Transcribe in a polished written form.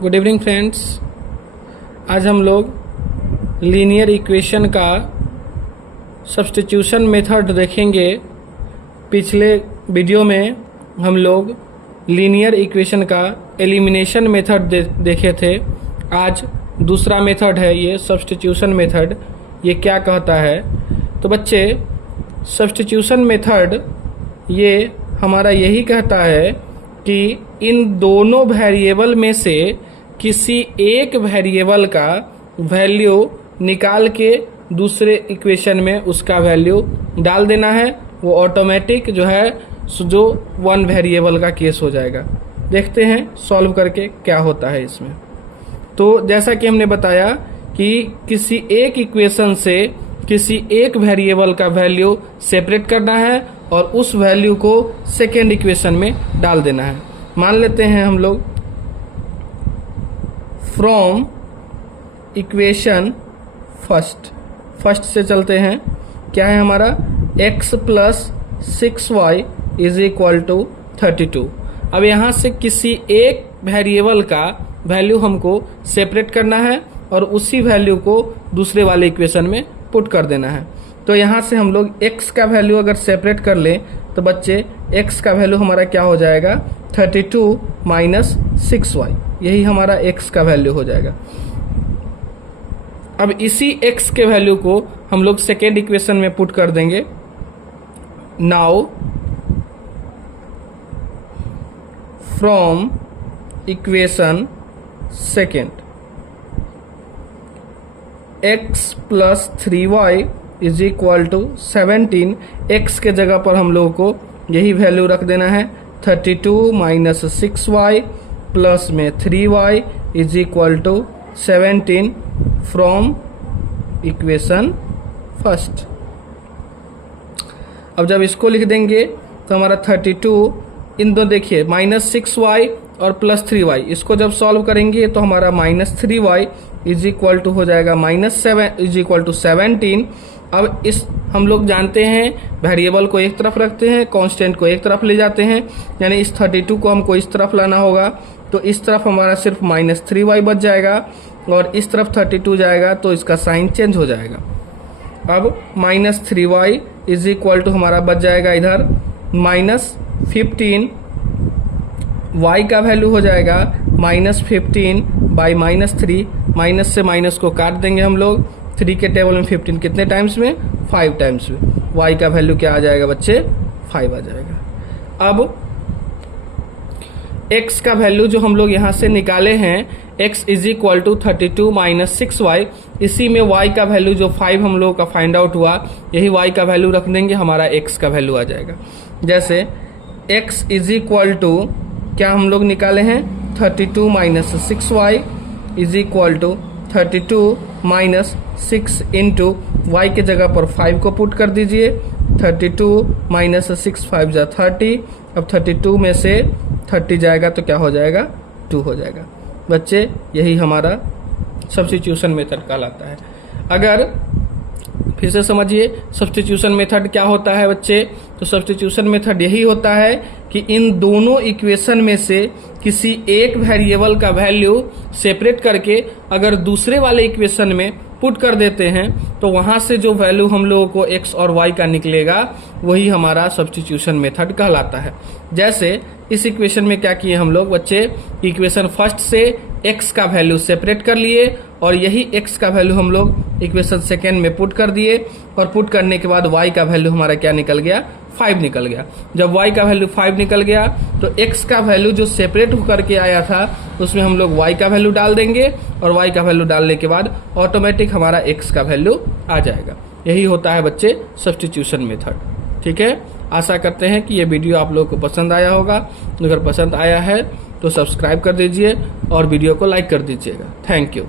Good evening friends. आज हम लोग लीनियर इक्वेशन का सब्स्टिट्यूशन मेथड देखेंगे। पिछले वीडियो में हम लोग लीनियर इक्वेशन का एलिमिनेशन मेथड देखे थे। आज दूसरा मेथड है ये सब्स्टिट्यूशन मेथड। ये क्या कहता है? तो बच्चे, सब्स्टिट्यूशन मेथड ये हमारा यही कहता है कि इन दोनों वेरिएबल में से किसी एक वेरिएबल का वैल्यू निकाल के दूसरे इक्वेशन में उसका वैल्यू डाल देना है। वो ऑटोमेटिक जो है जो वन वेरिएबल का केस हो जाएगा। देखते हैं सॉल्व करके क्या होता है इसमें। तो जैसा कि हमने बताया कि किसी एक इक्वेशन से किसी एक वेरिएबल का वैल्यू सेपरेट करना है और उस वैल्यू को सेकेंड इक्वेशन में डाल देना है। मान लेते हैं हम लोग फ्रॉम इक्वेशन फर्स्ट से चलते हैं। क्या है हमारा? x plus 6y is equal to 32। अब यहाँ से किसी एक वेरिएबल का वैल्यू हमको सेपरेट करना है और उसी वैल्यू को दूसरे वाले इक्वेशन में पुट कर देना है। तो यहाँ से हम लोग x का वैल्यू अगर सेपरेट कर लें तो बच्चे x का वैल्यू हमारा क्या हो जाएगा? 32 माइनस 6y। यही हमारा x का वैल्यू हो जाएगा। अब इसी x के वैल्यू को हम लोग सेकेंड इक्वेशन में पुट कर देंगे। Now from equation second x plus 3y is equal to 17। x के जगह पर हम लोगों को यही वैल्यू रख देना है। 32 माइनस 6y प्लस में 3y is equal to 17 from equation first. अब जब इसको लिख देंगे तो हमारा 32, इन दो देखिए माइनस 6y और प्लस 3y, इसको जब सॉल्व करेंगे तो हमारा minus 3y is equal to हो जाएगा माइनस 7 इज इक्वल टू 17। अब इस हम लोग जानते हैं वेरिएबल को एक तरफ रखते हैं, कांस्टेंट को एक तरफ ले जाते हैं, यानी इस 32 को हमको इस तरफ लाना होगा। तो इस तरफ हमारा सिर्फ माइनस 3y बच जाएगा और इस तरफ 32 जाएगा तो इसका साइन चेंज हो जाएगा। अब minus 3y is equal to हमारा बच जाएगा इधर माइनस 15। y का वैल्यू हो जाएगा माइनस 15 बाई माइनस 3। माइनस से माइनस को काट देंगे हम लोग। 3 के टेबल में 15 कितने टाइम्स में? 5 टाइम्स में। y का वैल्यू क्या आ जाएगा बच्चे? 5 आ जाएगा। अब x का वैल्यू जो हम लोग यहाँ से निकाले हैं, x is equal to 32 minus 6y, इसी में y का वैल्यू जो 5 हम लोगों का फाइंड आउट हुआ, यही y का वैल्यू रख देंगे, हमारा x का वैल्यू आ जाएगा। जैसे x इज इक्वल टू क्या हम लोग निकाले हैं? 32 minus 6y is equal to 32 minus 6 into y के जगह पर 5 को पुट कर दीजिए। 32 माइनस 6 5 जा 30। अब 32 में से 30 जाएगा तो क्या हो जाएगा? 2 हो जाएगा। बच्चे, यही हमारा सब्स्टिट्यूशन मेथड कहलाता है। अगर फिर से समझिए सब्स्टिट्यूशन मेथड क्या होता है बच्चे। तो सब्स्टिट्यूशन मेथड यही होता है कि इन दोनों इक्वेशन में से किसी एक वेरिएबल का वैल्यू सेपरेट करके अगर दूसरे वाले इक्वेशन में पुट कर देते हैं तो वहां से जो वैल्यू हम लोगों को x और y का निकलेगा वही हमारा सब्स्टिट्यूशन मेथड कहलाता है। जैसे इस इक्वेशन में क्या किए हम लोग बच्चे? इक्वेशन फर्स्ट से x का वैल्यू सेपरेट कर लिए और यही x का वैल्यू हम लोग इक्वेशन सेकेंड में पुट कर दिए और पुट करने के बाद y का वैल्यू हमारा क्या निकल गया? 5 निकल गया। जब y का वैल्यू 5 निकल गया तो x का वैल्यू जो सेपरेट होकर के आया था उसमें हम लोग y का वैल्यू डाल देंगे और y का वैल्यू डालने के बाद ऑटोमेटिक हमारा x का वैल्यू आ जाएगा। यही होता है बच्चे सब्स्टिट्यूशन मेथड। ठीक है, आशा करते हैं कि ये वीडियो आप लोगों को पसंद आया होगा। अगर पसंद आया है तो सब्सक्राइब कर दीजिए और वीडियो को लाइक कर दीजिएगा। Thank you.